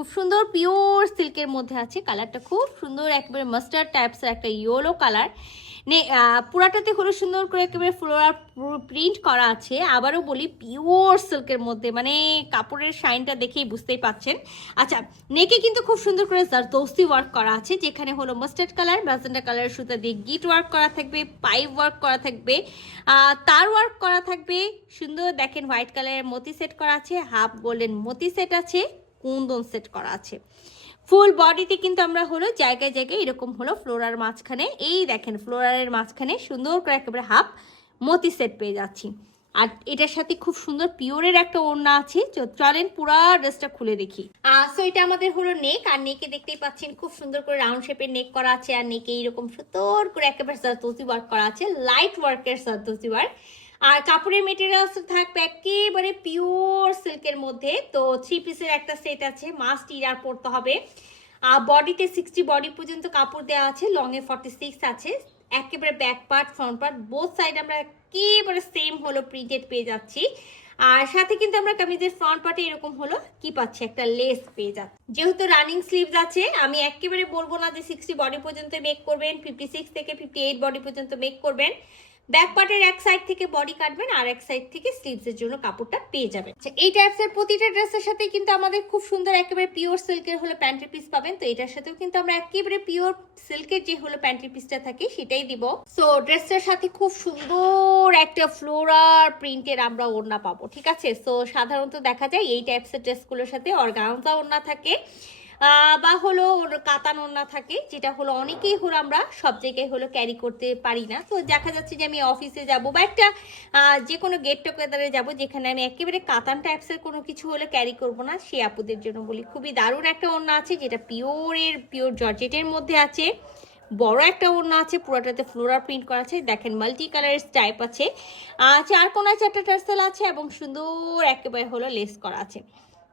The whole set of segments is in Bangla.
খুব সুন্দর পিওর সিল্কের মধ্যে আছে। কালারটা খুব সুন্দর, একেবারে মাস্টার্ড টাইপসের একটা ইয়েলো কালার। পুরাটাতে হলো সুন্দর করে একেবারে ফ্লোরাল প্রিন্ট করা আছে। আবারও বলি পিওর সিল্কের মধ্যে, মানে কাপড়ের শাইনটা দেখেই বুঝতেই পাচ্ছেন। আচ্ছা, নেকে কিন্তু খুব সুন্দর করে জারদৌসি ওয়ার্ক করা আছে, যেখানে হলো মাস্টার্ড কালার ম্যাজেন্টা কালারের সুতা দিয়ে গিট ওয়ার্ক করা থাকবে, পাইপ ওয়ার্ক করা থাকবে, তার ওয়ার্ক করা থাকবে। সুন্দর দেখেন হোয়াইট কালারের মতি সেট করা আছে, হাফ গোল্ডেন মতি সেট আছে, কুন্দন সেট করা আছে। ফুল বডিতে কিন্তু আমরা হলো জায়গায় জায়গায় এরকম হলো ফ্লোরার মাঝখানে, এই দেখেন ফ্লোরারের মাঝখানে সুন্দর করে একেবারে হাফ মতি সেট পেয়ে যাচ্ছি। আর এটার সাথে খুব সুন্দর পিওরের একটা ওড়না আছে। চলেন পুরো ড্রেসটা খুলে দেখি। সো এটা আমাদের হলো নেক, আর নেকে দেখতেই পাচ্ছেন খুব সুন্দর করে রাউন্ড শেপের নেক করা আছে, আর নেকে এইরকম সুন্দর করে একেবারে জারদৌসি ওয়ার্ক করা আছে, লাইট ওয়ার্কের জারদৌসি ওয়ার্ক। আর কাপড়ের মেটেরিয়ালস থাকবে একেবারে পিওর সিল্কের মধ্যে। তো 3 পিসের একটা সেট আছে, মাস্ট ইরার পরতে হবে। বডিতে 60 বডি পর্যন্ত কাপড় দেওয়া আছে, লং এ 46 আছে। একেবারে back part front part both side আমরা একেবারে সেম হলো প্রিন্টেড পেয়ে যাচ্ছি। আর সাথে কিন্তু আমরা কামিজের ফ্রন্ট পার্টে এরকম হলো কি পাচ্ছি, একটা লেস পেয়ে যাচ্ছি। যেহেতু রানিং স্লিভস আছে, আমি একেবারে বলবো না যে 60 বডি পর্যন্ত মেক করবেন, 56 থেকে 58 বডি পর্যন্ত মেক করবেন। ব্যাক পার্টের এক সাইড থেকে বডি কাটবেন, আর এক সাইড থেকে স্লিভসের জন্য কাপড়টা পেয়ে যাবেন। আচ্ছা, এই টাইপসের প্রতিটা ড্রেসের সাথে কিন্তু আমাদের খুব সুন্দর একেবারে পিওর সিল্কের হলো প্যান্টি পিস পাবেন। তো এটার সাথেও কিন্তু আমরা একেবারে পিওর সিল্কের যে হলো প্যান্টি পিসটা থাকে সেটাই দিব। সো ড্রেসটার সাথে খুব সুন্দর একটা ফ্লোরাল প্রিন্টের আমরা ওড়না পাবো, ঠিক আছে। সো সাধারণত দেখা যায় এই টাইপসের ড্রেসগুলোর সাথে অর্গানজা ওড়না থাকে, বা হলো কাতান ওড়না থাকে, যেটা হলো অনেকেই হলো আমরা সব জায়গায় হলো ক্যারি করতে পারি না। তো দেখা যাচ্ছে যে আমি অফিসে যাব বা একটা যে কোনো গেট টুগেদারে যাব, যেখানে আমি একেবারে কাতান টাইপসের কোনো কিছু হলে ক্যারি করব না, সে আপুদের জন্য বলি খুবই দারুণ একটা ওড়না আছে, যেটা পিওর জর্জেটের মধ্যে আছে। বড় একটা ওড়না আছে, পুরোটাতে ফ্লোরাল প্রিন্ট করা আছে, দেখেন মাল্টি কালারের স্টাইপ আছে, 4 কোণায় 4টা টার্সেল আছে, এবং সুন্দর একেবারে হলো লেস করা আছে।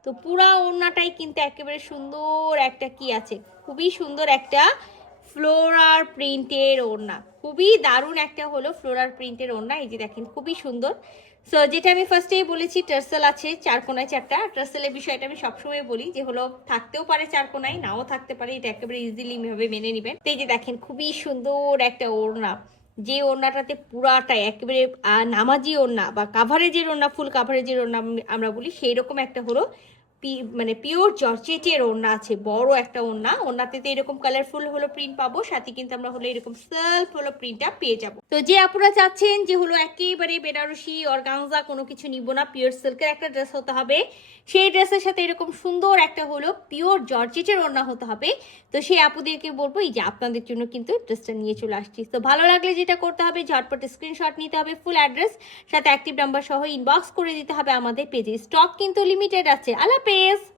তো পুরা ওড়নাটাই কিন্তু একেবারে সুন্দর একটা কি আছে, খুবই সুন্দর একটা ফ্লোরাল প্রিন্টের ওড়না, খুবই দারুণ একটা হলো ফ্লোরাল প্রিন্টের ওড়না। এই যে দেখেন খুবই সুন্দর। সো যেটা আমি ফার্স্টেই বলেছি, টার্সেল আছে 4 কোণায় 4টা। টার্সেলের বিষয়টা আমি সবসময় বলি যে হলো থাকতেও পারে 4 কোণায়, নাও থাকতে পারে, এটা একেবারে ইজিলি ভাবে মেনে নেবেন। তো এই যে দেখেন খুবই সুন্দর একটা ওড়না, যে ওড়নাটাতে পুরাটাই একেবারে নামাজি ওড়না বা কাভারেজের ওড়না, ফুল কাভারেজের ওড়না আমরা বলি, সেই রকম একটা হলো মানে পিওর জর্জেটের ওড়না আছে, বড় একটা ওড়না। ওড়নাতে তো এরকম কালারফুল হলো প্রিন্ট পাবো, সাথে কিন্তু আমরা হলো এরকম সেলফ হলো প্রিন্টটা পেয়ে যাবো। তো যে আপুরা চাচ্ছেন যে হলো একেবারে বেনারসি অর্গানজা কোনো কিছু নিব না, পিওর সিল্কের একটা ড্রেস হতে হবে, সেই ড্রেসের সাথে এরকম সুন্দর একটা হলো পিওর জর্জেটের ওড়না হতে হবে, তো সেই আপুদেরকে বলবো এই যে আপনাদের জন্য কিন্তু ড্রেসটা নিয়ে চলে আসছি। তো ভালো লাগলে যেটা করতে হবে, ঝটপট স্ক্রিনশট নিতে হবে, ফুল অ্যাড্রেস সাথে অ্যাক্টিভ নাম্বার সহ ইনবক্স করে দিতে হবে আমাদের পেজে। স্টক কিন্তু লিমিটেড আছে। আল্লাহ হাফেজ।